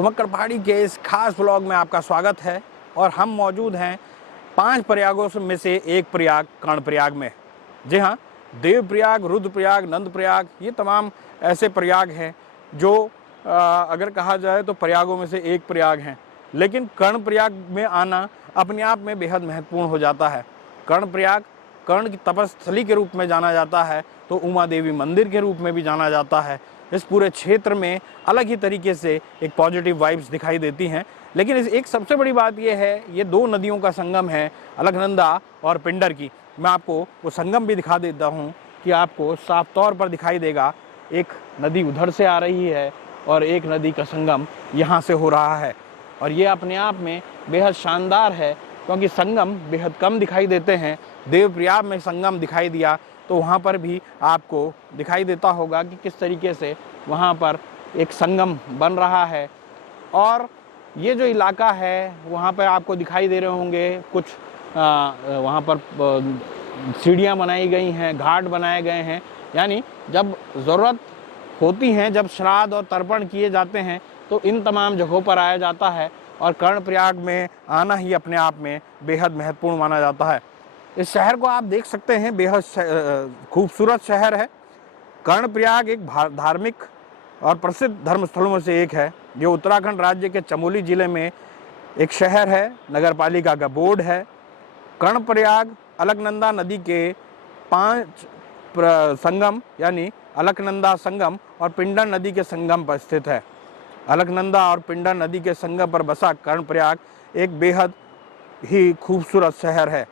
घुमक्कड़ पहाड़ी के इस खास व्लॉग में आपका स्वागत है। और हम मौजूद हैं 5 प्रयागों में से एक प्रयाग कर्णप्रयाग में। जी हाँ, देवप्रयाग, रुद्रप्रयाग, नंदप्रयाग, ये तमाम ऐसे प्रयाग हैं जो अगर कहा जाए तो प्रयागों में से एक प्रयाग हैं। लेकिन कर्णप्रयाग में आना अपने आप में बेहद महत्वपूर्ण हो जाता है। कर्णप्रयाग कर्ण की तपस्थली के रूप में जाना जाता है, तो उमा देवी मंदिर के रूप में भी जाना जाता है। इस पूरे क्षेत्र में अलग ही तरीके से एक पॉजिटिव वाइब्स दिखाई देती हैं। लेकिन इस एक सबसे बड़ी बात यह है, ये 2 नदियों का संगम है, अलकनंदा और पिंडर की। मैं आपको वो संगम भी दिखा देता हूँ कि आपको साफ तौर पर दिखाई देगा। एक नदी उधर से आ रही है और एक नदी का संगम यहाँ से हो रहा है। और ये अपने आप में बेहद शानदार है, क्योंकि संगम बेहद कम दिखाई देते हैं। देवप्रयाग में संगम दिखाई दिया तो वहाँ पर भी आपको दिखाई देता होगा कि किस तरीके से वहाँ पर एक संगम बन रहा है। और ये जो इलाका है वहाँ पर आपको दिखाई दे रहे होंगे कुछ वहाँ पर सीढ़ियाँ बनाई गई हैं, घाट बनाए गए हैं। यानी जब ज़रूरत होती हैं, जब श्राद्ध और तर्पण किए जाते हैं, तो इन तमाम जगहों पर आया जाता है। और कर्णप्रयाग में आना ही अपने आप में बेहद महत्वपूर्ण माना जाता है। इस शहर को आप देख सकते हैं, बेहद खूबसूरत शहर है। कर्णप्रयाग एक धार्मिक और प्रसिद्ध धर्म स्थलों में से एक है। जो उत्तराखंड राज्य के चमोली जिले में एक शहर है, नगर पालिका का बोर्ड है। कर्णप्रयाग अलकनंदा नदी के 5 संगम यानी अलकनंदा संगम और पिंडर नदी के संगम पर स्थित है। अलकनंदा और पिंडर नदी के संगम पर बसा कर्णप्रयाग एक बेहद ही खूबसूरत शहर है।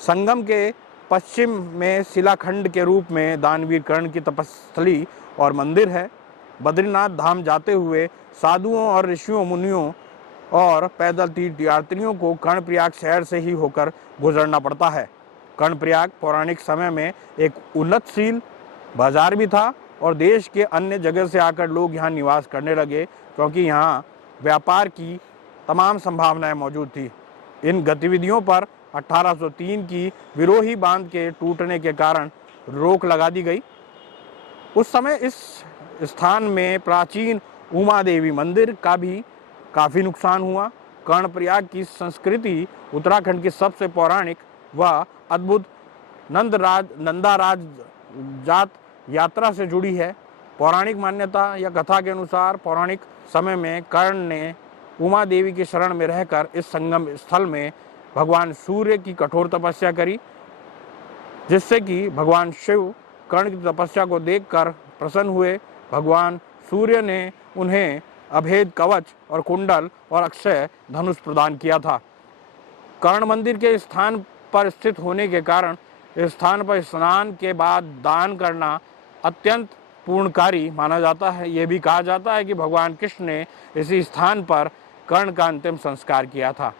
संगम के पश्चिम में शिलाखंड के रूप में दानवीर कर्ण की तपस्थली और मंदिर है। बद्रीनाथ धाम जाते हुए साधुओं और ऋषियों, मुनियों और पैदल तीर्थयात्रियों को कर्णप्रयाग शहर से ही होकर गुजरना पड़ता है। कर्णप्रयाग पौराणिक समय में एक उन्नतशील बाजार भी था और देश के अन्य जगह से आकर लोग यहाँ निवास करने लगे, क्योंकि यहाँ व्यापार की तमाम संभावनाएं मौजूद थी। इन गतिविधियों पर 1803 की विरोही बांध के टूटने के कारण रोक लगा दी गई। उस समय इस स्थान में प्राचीन उमा देवी मंदिर का भी काफ़ी नुकसान हुआ। कर्णप्रयाग की संस्कृति उत्तराखंड की सबसे पौराणिक व अद्भुत नंदाराज जात यात्रा से जुड़ी है। पौराणिक मान्यता या कथा के अनुसार पौराणिक समय में कर्ण ने उमा देवी की शरण में रहकर इस संगम स्थल में भगवान सूर्य की कठोर तपस्या करी, जिससे कि भगवान शिव कर्ण की तपस्या को देखकर प्रसन्न हुए। भगवान सूर्य ने उन्हें अभेद कवच और कुंडल और अक्षय धनुष प्रदान किया था। कर्ण मंदिर के स्थान पर स्थित होने के कारण इस स्थान पर स्नान के बाद दान करना अत्यंत पूर्णकारी माना जाता है। ये भी कहा जाता है कि भगवान कृष्ण ने इसी स्थान पर कर्ण का अंतिम संस्कार किया था,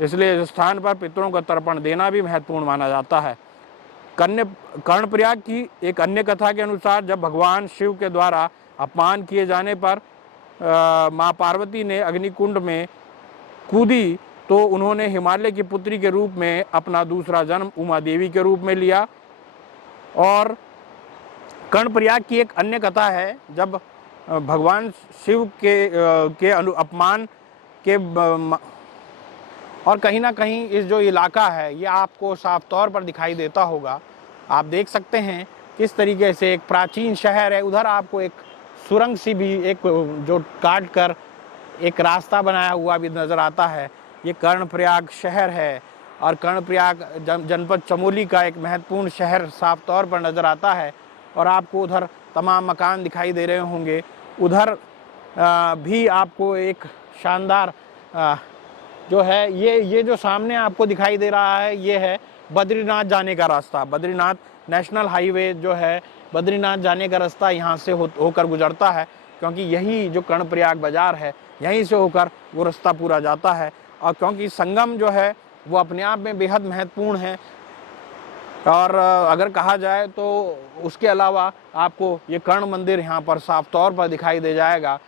इसलिए इस स्थान पर पितरों का तर्पण देना भी महत्वपूर्ण माना जाता है। कर्णप्रयाग की एक अन्य कथा के अनुसार जब भगवान शिव के द्वारा अपमान किए जाने पर माँ पार्वती ने अग्निकुंड में कूदी, तो उन्होंने हिमालय की पुत्री के रूप में अपना दूसरा जन्म उमा देवी के रूप में लिया। और कर्णप्रयाग की एक अन्य कथा है, जब भगवान शिव के अपमान के और कहीं ना कहीं इस जो इलाका है ये आपको साफ तौर पर दिखाई देता होगा। आप देख सकते हैं किस तरीके से एक प्राचीन शहर है। उधर आपको एक सुरंग सी भी एक जो काट कर एक रास्ता बनाया हुआ भी नज़र आता है। ये कर्णप्रयाग शहर है और कर्णप्रयाग जनपद चमोली का एक महत्वपूर्ण शहर साफ तौर पर नज़र आता है। और आपको उधर तमाम मकान दिखाई दे रहे होंगे। उधर भी आपको एक शानदार जो है ये जो सामने आपको दिखाई दे रहा है, ये है बद्रीनाथ जाने का रास्ता। बद्रीनाथ नेशनल हाईवे जो है, बद्रीनाथ जाने का रास्ता यहाँ से होकर गुजरता है, क्योंकि यही जो कर्णप्रयाग बाजार है यहीं से होकर वो रास्ता पूरा जाता है। और क्योंकि संगम जो है वो अपने आप में बेहद महत्वपूर्ण है। और अगर कहा जाए तो उसके अलावा आपको ये कर्ण मंदिर यहाँ पर साफ तौर पर दिखाई दे जाएगा।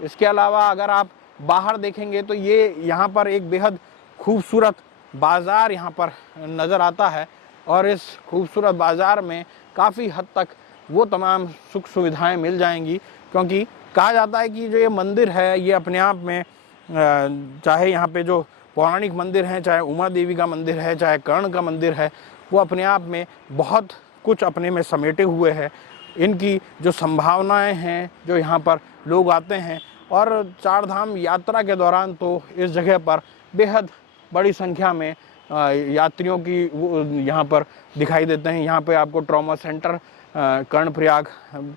इसके अलावा अगर आप बाहर देखेंगे तो ये यहाँ पर एक बेहद खूबसूरत बाज़ार यहाँ पर नज़र आता है। और इस खूबसूरत बाज़ार में काफ़ी हद तक वो तमाम सुख सुविधाएं मिल जाएंगी। क्योंकि कहा जाता है कि जो ये मंदिर है ये अपने आप में चाहे यहाँ पे जो पौराणिक मंदिर हैं, चाहे उमा देवी का मंदिर है, चाहे कर्ण का मंदिर है, वो अपने आप में बहुत कुछ अपने में समेटे हुए है। इनकी जो संभावनाएं हैं, जो यहाँ पर लोग आते हैं, और चार धाम यात्रा के दौरान तो इस जगह पर बेहद बड़ी संख्या में यात्रियों की यहाँ पर दिखाई देते हैं। यहाँ पे आपको ट्रॉमा सेंटर कर्णप्रयाग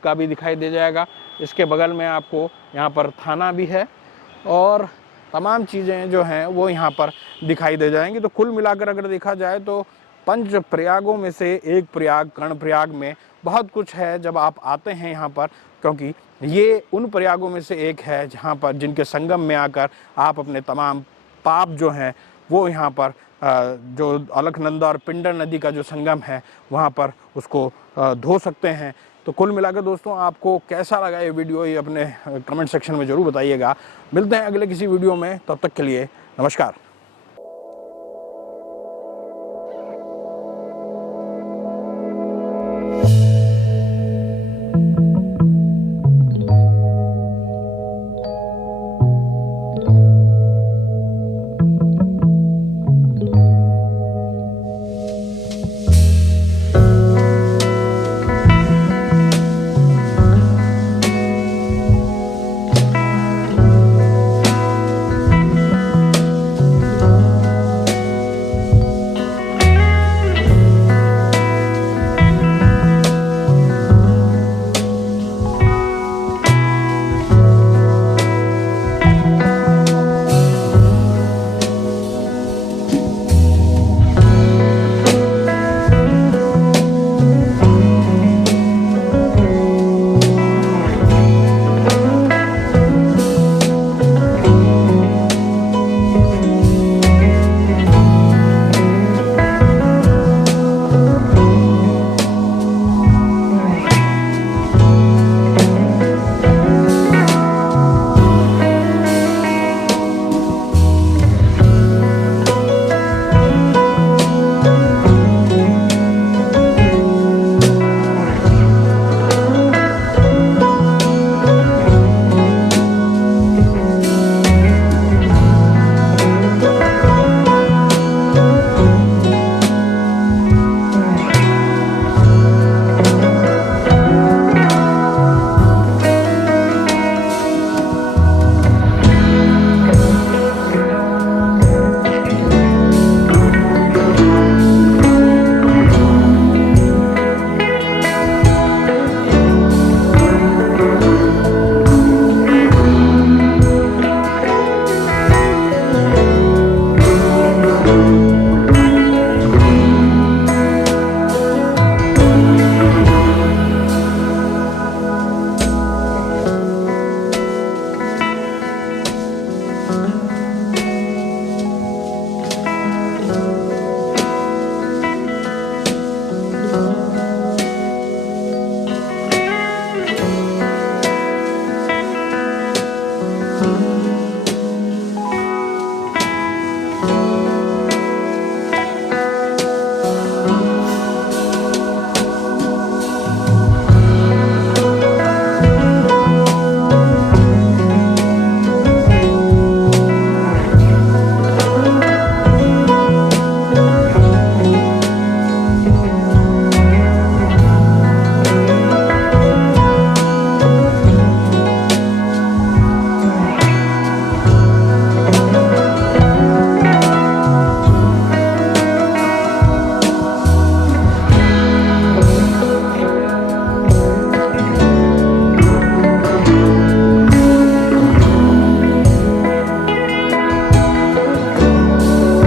का भी दिखाई दे जाएगा। इसके बगल में आपको यहाँ पर थाना भी है और तमाम चीज़ें जो हैं वो यहाँ पर दिखाई दे जाएंगी। तो कुल मिलाकर अगर देखा जाए तो पंच प्रयागों में से एक प्रयाग कर्णप्रयाग में बहुत कुछ है जब आप आते हैं यहाँ पर, क्योंकि ये उन प्रयागों में से एक है जहाँ पर जिनके संगम में आकर आप अपने तमाम पाप जो हैं वो यहाँ पर जो अलकनंदा और पिंडर नदी का जो संगम है वहाँ पर उसको धो सकते हैं। तो कुल मिलाकर दोस्तों आपको कैसा लगा ये वीडियो, ये अपने कमेंट सेक्शन में ज़रूर बताइएगा। मिलते हैं अगले किसी वीडियो में, तब तक के लिए नमस्कार।